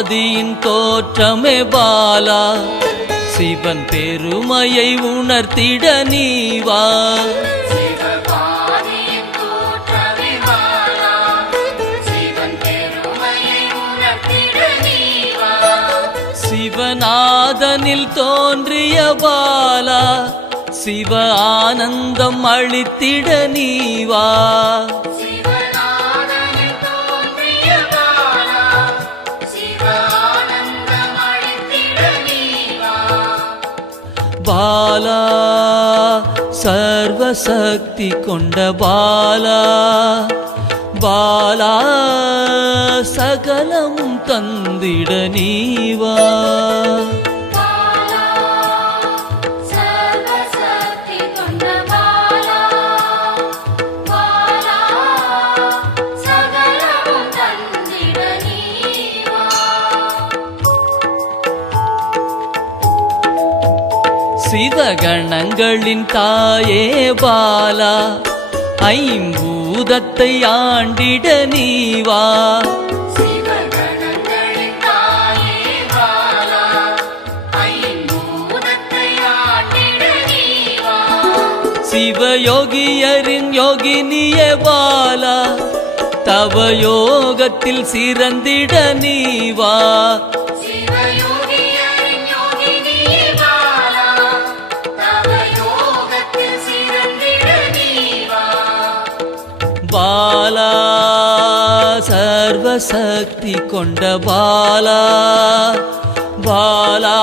ஆதியின் தோற்றமே பாலா, சிவன் பெருமையை உணர்த்திட நீவா. சிவநாதனில் தோன்றிய பாலா, சிவ ஆனந்தம் அளித்திட நீவா. பாலா சர்வசக்தி கொண்ட பாலா, பாலா சகலம் தந்திட நீவா. சிவகணங்களின் தாயே பாலா, ஐம்பூதத்தை ஆண்டிட நீவா. சிவயோகியரின் யோகினியே பாலா, தவ யோகத்தில் சிறந்திட நீவா. பாலா சர்வசக்தி கொண்ட பாலா, பாலா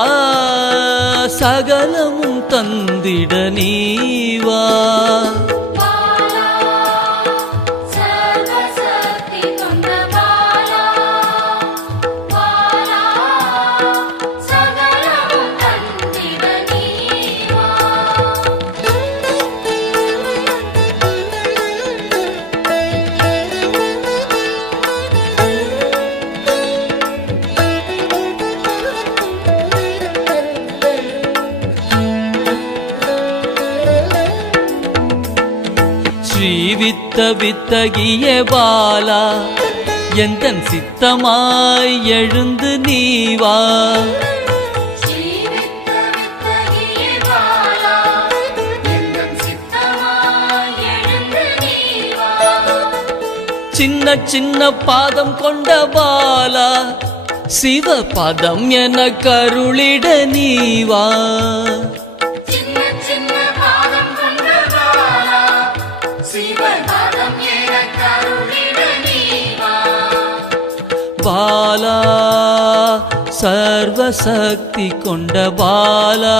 சகலமும் தந்திட நீவா. ஸ்ரீவித்த வித்தகிய பாலா, எந்தன் சித்தமாய் எழுந்து நீவா. சின்ன சின்ன பாதம் கொண்ட பாலா, சிவ பதம் என கருளிட நீவா. பாலா சர்வசக்தி கொண்ட பாலா,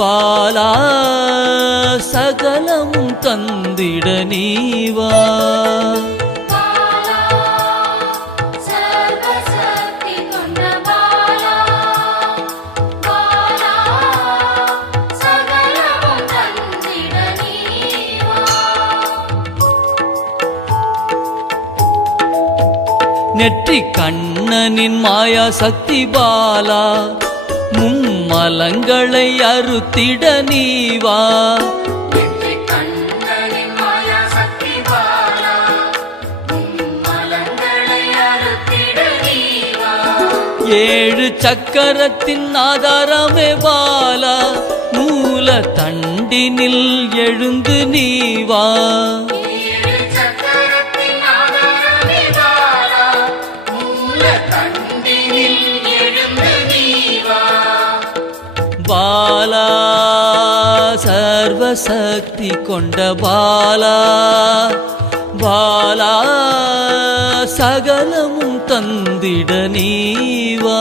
பாலா சகலம் தந்திட நீவா. நெற்றி கண்ணனின் மாயா சக்தி பாலா, மும்மலங்களை அறுத்திட நீவா. ஏழு சக்கரத்தின் ஆதாரமே பாலா, மூல தண்டினில் எழுந்து நீவா. பாலா சர்வசக்தி கொண்ட பாலா, பாலா சகலமும் தந்திட நீவா.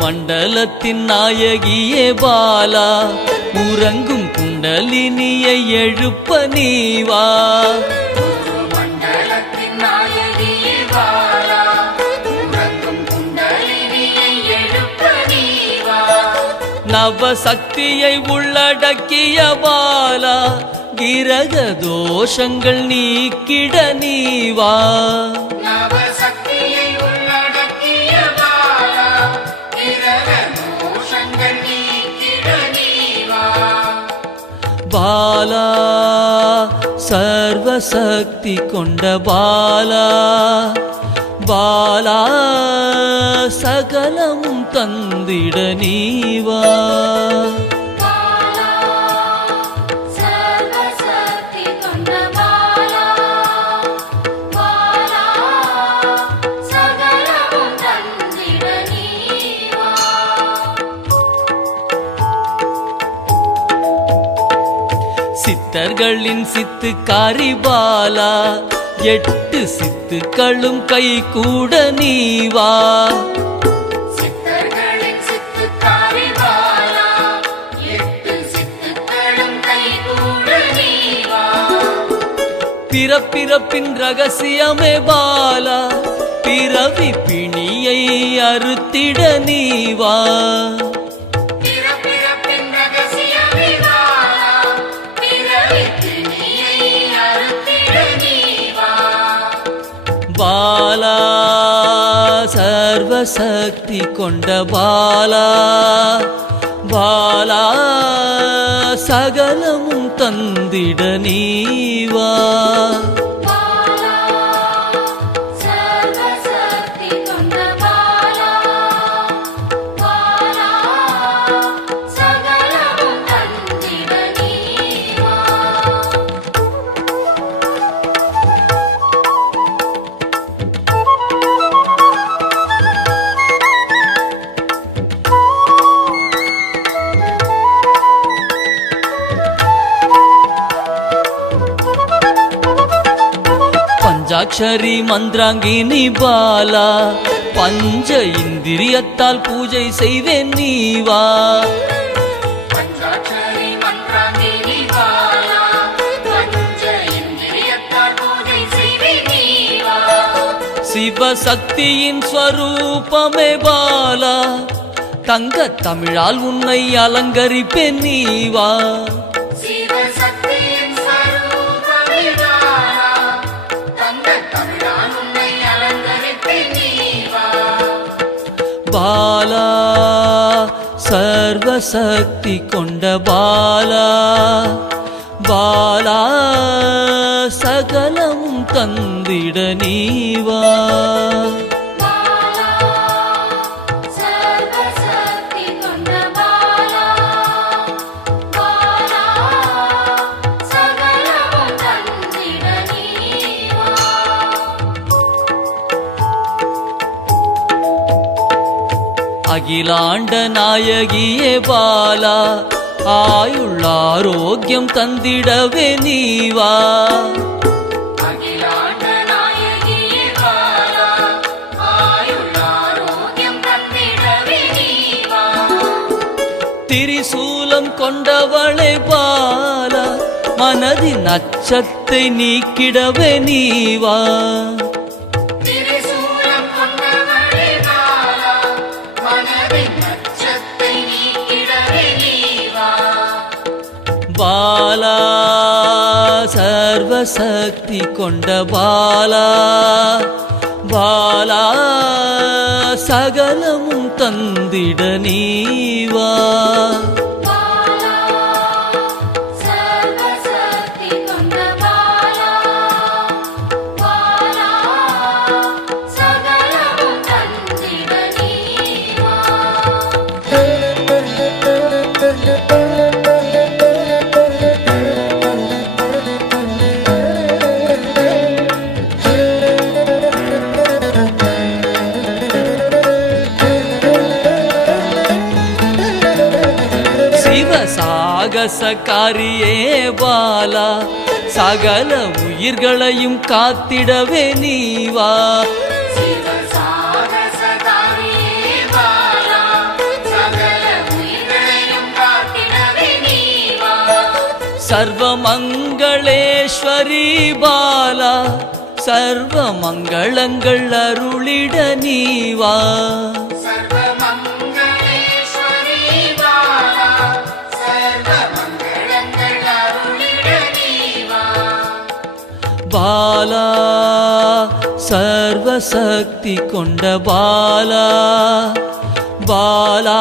மண்டலத்தின் நாயகியே பாலா, உறங்கும் குண்டலினியை எழுப்ப நீவா. மண்டலத்தின் நாயகியே பாலா, நவசக்தியை உள்ளடக்கிய பாலா கிரக தோஷங்கள் நீக்கிட நீவா நவசக்தியை உள்ளடக்கிய பாலா கிரக தோஷங்கள் நீக்கிட நீவா பாலா சர்வசக்தி கொண்ட பாலா பாலா சகலமும் தந்திட நீவா பாலா சர்வசக்தி கொண்ட பாலா பாலா சகலமும் தந்திட நீவா சித்தர்களின் சித்துக்காரி பாலா 8 சித்துக்களும் கை கூட நீவா சித்தர்களின் சித்துக்காரி பாலா 8 சித்துக்களும் கைகூட நீவா பிறப்பிறப்பின் ரகசியமே பாலா பிறவி பிணியை அறுத்திட நீவா பிறப்பிறப்பின் ரகசியமே பாலா பிறவி பிணியை அறுத்திட நீவா பாலா சர்வசக்தி கொண்ட பாலா பாலா சகலமும் தந்திட நீவா பாலா சர்வசக்தி கொண்ட பாலா பாலா சகலமும் தந்திட நீவா பஞ்சாட்சரி மந்திராங்கினி பாலா பஞ்ச இந்திரியத்தால் பூஜை செய்வேன் நீவா பஞ்சாட்சரி மந்திராங்கினி பாலா பஞ்ச இந்திரியத்தால் பூஜை செய்வே நீவா சிவசக்தியின் ஸ்வரூபமே பாலா தங்க தமிழால் உன்னை அலங்கரிப்பேன் நீவா சிவசக்தியின் ஸ்வரூபமே பாலா தங்க தமிழால் உன்னை அலங்கரிப்பேன் நீவா பாலா சர்வசக்தி கொண்ட பாலா பாலா சகலமும் தந்திட நீவா பாலா சர்வசக்தி கொண்ட பாலா பாலா சகலமும் தந்திட நீவா அகிலாண்ட நாயகியே பாலா ஆயுள் ஆரோக்கியம் தந்திடவே நீவா அகிலாண்ட நாயகியே பாலா ஆயுள் ஆரோக்கியம் தந்திடவே நீவா திரிசூலம் கொண்டவளே பாலா மனதின் அச்சத்தை நீக்கிடவே நீவா திரிசூலம் கொண்டவளே பாலா மனதின் அச்சத்தை நீக்கிடவே நீவா பாலா சர்வசக்தி கொண்ட பாலா பாலா சகலமும் தந்திட நீவா பாலா சர்வசக்தி கொண்ட பாலா பாலா சகலமும் தந்திட நீவா சாகசக்காரியே பாலா சகல உயிர்களையும் காத்திடவே நீவா சிவசாகசகாரியே பாலா சகல உயிர்களையும் காத்திடவே நீவா சர்வமங்களேஸ்வரி பாலா சர்வ மங்களங்கள் அருளிட நீவா சர்வமங்களேஸ்வரி பாலா பாலா சர்வசக்தி கொண்ட பாலா பாலா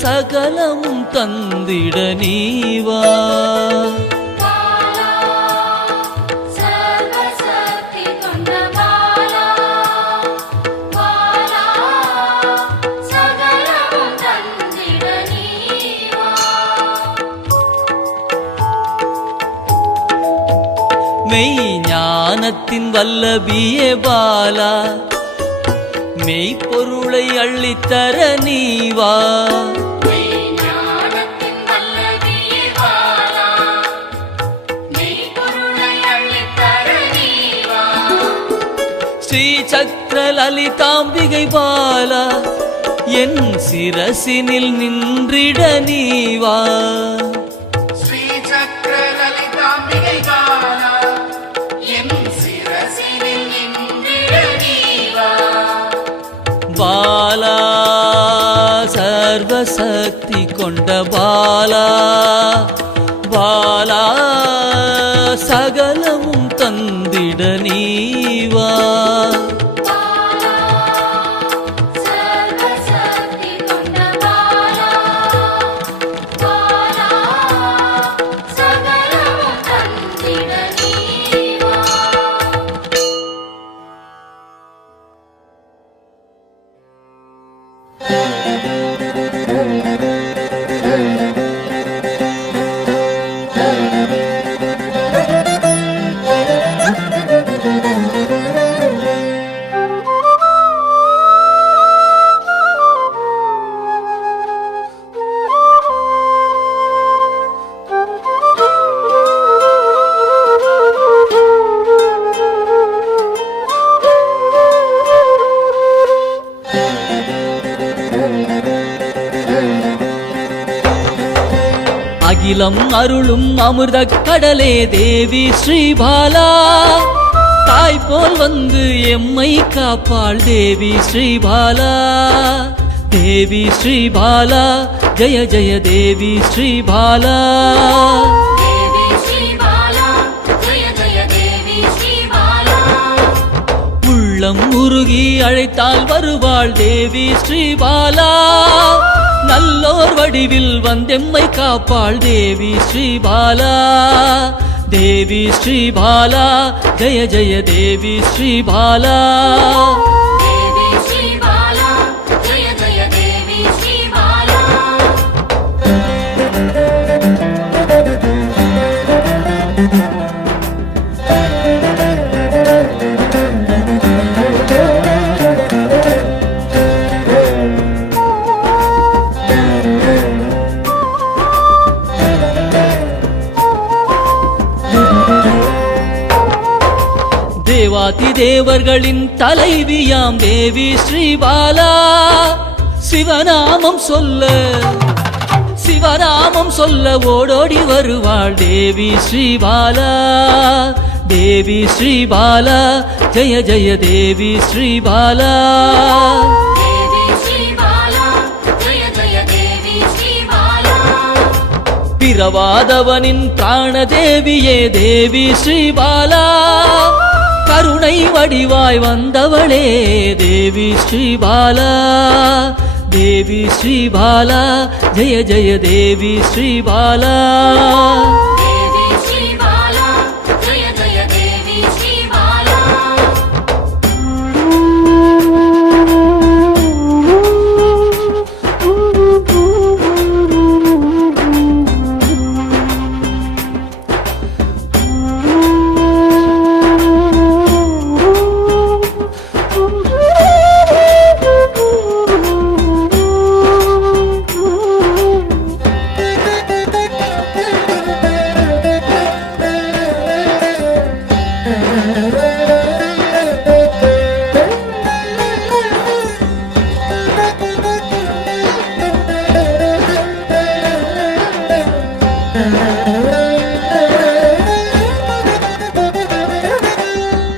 சகலமும் தந்திட நீவா பாலா சர்வசக்தி கொண்ட பாலா பாலா சகலமும் தந்திட நீவா மெய் ஞானத்தின் வல்லபியே பாலா மெய்ப்பொருளை அள்ளித்தர நீவா ஞானத்தின் வல்லபியே பாலா மெய்ப்பொருளை அள்ளித்தர நீவா ஸ்ரீ சக்கர லலிதாம்பிகை பாலா என் சிரசினில் நின்றிட நீவா ஸ்ரீ சக்கர லலிதாம்பிகை பாலா என் சிரசினில் நின்றிட நீவா பாலா சர்வசக்தி கொண்ட பாலா பாலா சகலமும் தந்திட நீவா பாலா சர்வசக்தி கொண்ட பாலா பாலா சகலமும் தந்திட நீவா அகிலம் அருளும் அமிர்த கடலே தேவி ஸ்ரீபாலா தாய் போல் வந்து எம்மை காப்பாள் தேவி ஸ்ரீபாலா தேவி ஸ்ரீபாலா ஜெய ஜெய தேவி ஸ்ரீபாலா தேவி ஸ்ரீபாலா ஜெய ஜெய தேவி ஸ்ரீபாலா உள்ளம் உருகி அழைத்தால் வருவாள் தேவி ஸ்ரீபாலா நல்லோர் வடிவில் வந்தெம்மை காப்பாள் தேவி ஸ்ரீபாலா தேவி ஸ்ரீபாலா ஜெய ஜெய தேவி ஸ்ரீபாலா தேவி ஸ்ரீபாலா ஜெய ஜெய தேவி ஸ்ரீபாலா தேவாதி தேவர்களின் தலைவியாம் தேவி ஸ்ரீபாலா சிவநாமம் சொல்ல ஓடோடி வருவாள் தேவி ஸ்ரீபாலா தேவி ஸ்ரீபாலா ஜெய ஜெய தேவி ஸ்ரீபாலா தேவி ஸ்ரீபாலா ஜெய ஜெய தேவி ஸ்ரீபாலா பிறவாதவனின் பிராணதேவியே தேவி ஸ்ரீபாலா கருணை வடிவாய் வந்தவளே தேவி ஸ்ரீபாலா தேவி ஸ்ரீபாலா ஜெய ஜெய தேவி ஸ்ரீபாலா தேவி ஸ்ரீபாலா ஜெய ஜெய தேவி ஸ்ரீபாலா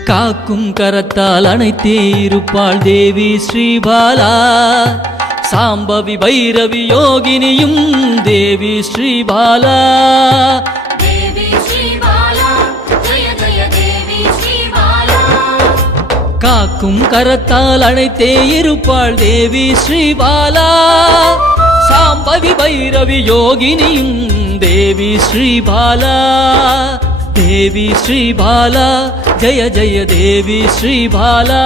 காக்கும் கரத்தால் அனைத்தே இருப்பாள் தேவி ஸ்ரீபாலா சாம்பவி பைரவி யோகினியும் தேவி ஸ்ரீபாலா தேவி ஸ்ரீபாலா ஜெய ஜெய காக்கும் கரத்தால் அணைத்தே இருப்பாள் தேவி ஸ்ரீபாலா சாம்பவி பைரவி யோகினியும் தேவி ஸ்ரீபாலா தேவி ஸ்ரீபாலா ஜய ஜய தேவி ஸ்ரீபாலா